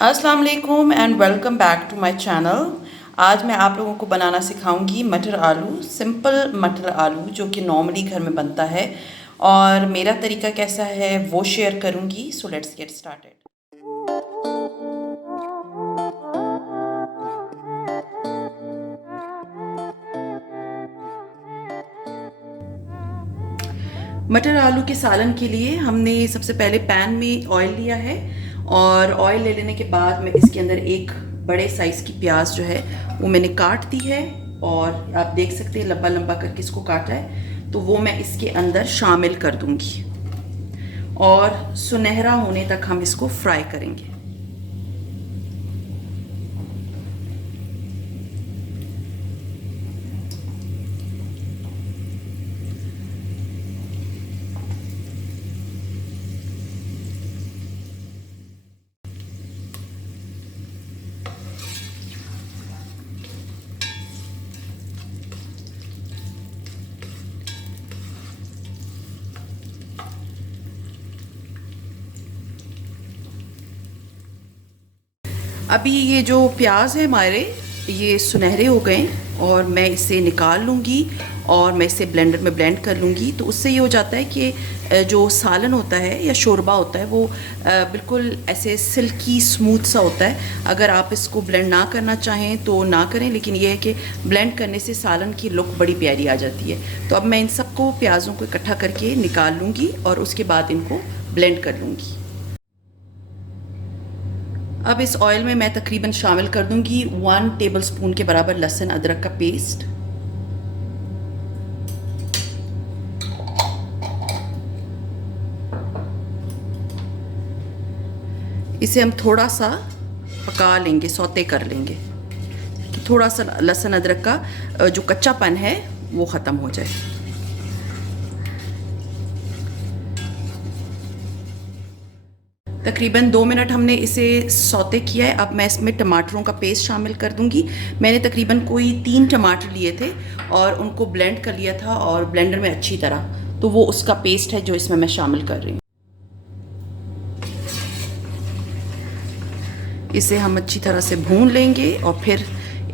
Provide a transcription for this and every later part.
अस्सलाम वालेकुम and welcome back to my channel. आज मैं आप लोगों को बनाना सिखाऊंगी मटर आलू, सिंपल मटर आलू जो कि नॉर्मली घर में बनता है। और मेरा तरीका कैसा है वो शेयर करूंगी। So let's get started. मटर आलू के सालन के लिए हमने सबसे पहले पैन में ऑयल लिया है और ऑयल ले लेने के बाद मैं इसके अंदर एक बड़े साइज़ की प्याज जो है वो मैंने काट दी है। और आप देख सकते हैं लंबा लंबा करके इसको काटा है, तो वो मैं इसके अंदर शामिल कर दूंगी और सुनहरा होने तक हम इसको फ्राई करेंगे। अभी ये जो प्याज है हमारे, ये सुनहरे हो गए और मैं इसे निकाल लूँगी और मैं इसे ब्लेंडर में ब्लेंड कर लूँगी। तो उससे ये हो जाता है कि जो सालन होता है या शोरबा होता है वो बिल्कुल ऐसे सिल्की स्मूथ सा होता है। अगर आप इसको ब्लेंड ना करना चाहें तो ना करें, लेकिन ये है कि ब्लेंड करने से सालन की लुक बड़ी प्यारी आ जाती है। तो अब मैं इन सबको प्याज़ों को इकट्ठा करके निकाल लूँगी और उसके बाद इनको ब्लेंड कर लूँगी। अब इस ऑयल में मैं तकरीबन शामिल कर दूंगी 1 टेबलस्पून के बराबर लहसुन अदरक का पेस्ट। इसे हम थोड़ा सा पका लेंगे, सौते कर लेंगे कि थोड़ा सा लहसुन अदरक का जो कच्चापन है वो ख़त्म हो जाए। तकरीबन 2 मिनट हमने इसे सौते किया है। अब मैं इसमें टमाटरों का पेस्ट शामिल कर दूंगी। मैंने तकरीबन कोई 3 टमाटर लिए थे और उनको ब्लेंड कर लिया था और ब्लेंडर में अच्छी तरह, तो वो उसका पेस्ट है जो इसमें मैं शामिल कर रही हूँ। इसे हम अच्छी तरह से भून लेंगे और फिर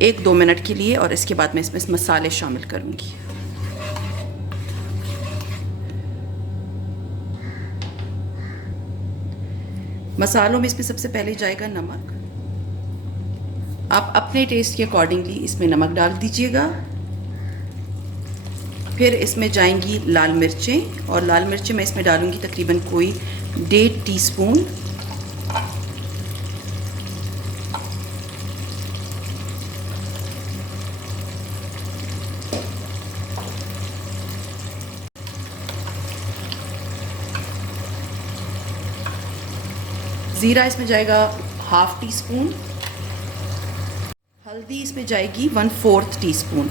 1-2 मिनट के लिए, और इसके बाद मैं इसमें मसाले शामिल करूँगी। मसालों में इसमें सबसे पहले जाएगा नमक। आप अपने टेस्ट के अकॉर्डिंगली इसमें नमक डाल दीजिएगा। फिर इसमें जाएंगी लाल मिर्चें, और लाल मिर्चें मैं इसमें डालूंगी तकरीबन कोई 1.5 टीस्पून। ज़ीरा इसमें जाएगा 1/2 टीस्पून। हल्दी इसमें जाएगी 1/4 टीस्पून।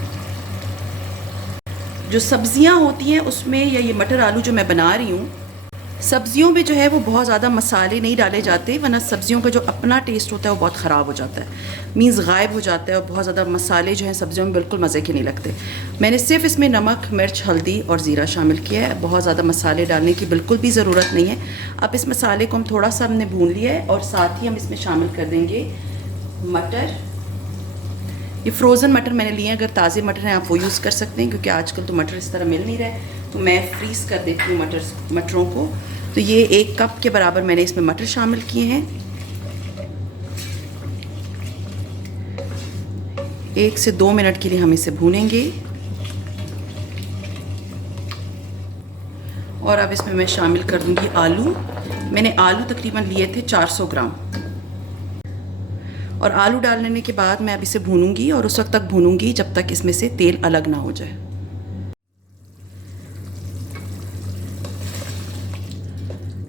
जो सब्जियां होती हैं उसमें, या ये मटर आलू जो मैं बना रही हूँ, सब्जियों में जो है वो बहुत ज़्यादा मसाले नहीं डाले जाते, वरना सब्जियों का जो अपना टेस्ट होता है वो बहुत ख़राब हो जाता है, मीन्स गायब हो जाता है, और बहुत ज़्यादा मसाले जो हैं सब्जियों में बिल्कुल मज़े के नहीं लगते। मैंने सिर्फ इसमें नमक, मिर्च, हल्दी और ज़ीरा शामिल किया है। बहुत ज़्यादा मसाले डालने की बिल्कुल भी ज़रूरत नहीं है। अब इस मसाले को हम थोड़ा सा हमने भून लिया है और साथ ही हम इसमें शामिल कर देंगे मटर। ये फ्रोज़न मटर मैंने लिए हैं, अगर ताज़े मटर हैं आप वो यूज़ कर सकते हैं, क्योंकि आजकल तो मटर इस तरह मिल नहीं रहे, तो मैं फ्रीज़ कर देती हूँ मटरों को। तो ये 1 कप के बराबर मैंने इसमें मटर शामिल किए हैं। 1 से 2 मिनट के लिए हम इसे भूनेंगे। और अब इसमें मैं शामिल कर दूंगी आलू। मैंने आलू तकरीबन लिए थे 400 ग्राम। और आलू डाल लेने के बाद मैं अब इसे भूनूंगी, और उस वक्त तक भूनूंगी जब तक इसमें से तेल अलग ना हो जाए।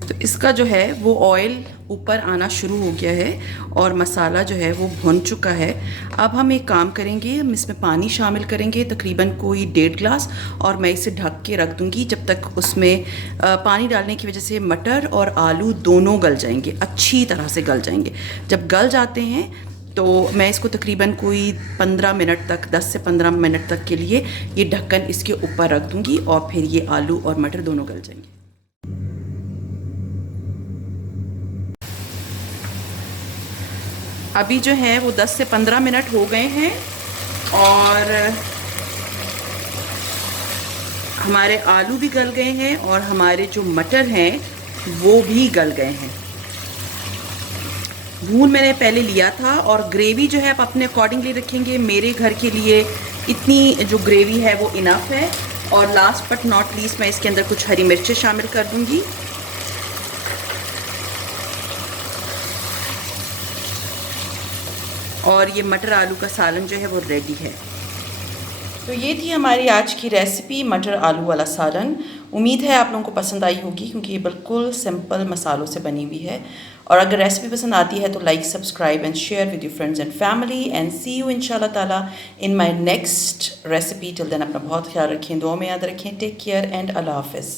तो इसका जो है वो ऑयल ऊपर आना शुरू हो गया है और मसाला जो है वो भुन चुका है। अब हम एक काम करेंगे, हम इसमें पानी शामिल करेंगे तकरीबन कोई 1.5 गिलास, और मैं इसे ढक के रख दूंगी जब तक उसमें पानी डालने की वजह से मटर और आलू दोनों गल जाएंगे, अच्छी तरह से गल जाएंगे। जब गल जाते हैं तो मैं इसको तकरीबन कोई 15 मिनट तक, 10 से 15 मिनट तक के लिए ये ढक्कन इसके ऊपर रख दूंगी, और फिर ये आलू और मटर दोनों गल जाएंगे। अभी जो है वो 10 से 15 मिनट हो गए हैं और हमारे आलू भी गल गए हैं और हमारे जो मटर हैं वो भी गल गए हैं। भून मैंने पहले लिया था और ग्रेवी जो है आप अपने अकॉर्डिंगली रखेंगे। मेरे घर के लिए इतनी जो ग्रेवी है वो इनफ है। और लास्ट बट नॉट लीस्ट मैं इसके अंदर कुछ हरी मिर्चें शामिल कर दूंगी। और ये मटर आलू का सालन जो है वो रेडी है। तो ये थी हमारी आज की रेसिपी, मटर आलू वाला सालन। उम्मीद है आप लोगों को पसंद आई होगी क्योंकि ये बिल्कुल सिंपल मसालों से बनी हुई है। और अगर रेसिपी पसंद आती है तो like, subscribe and share with your friends and family and see you इंशाल्लाह ताला in my next recipe. Till then अपना बहुत ख्याल रखें, दुआ में याद रखें। टेक केयर एंड अल्लाह हाफिज़।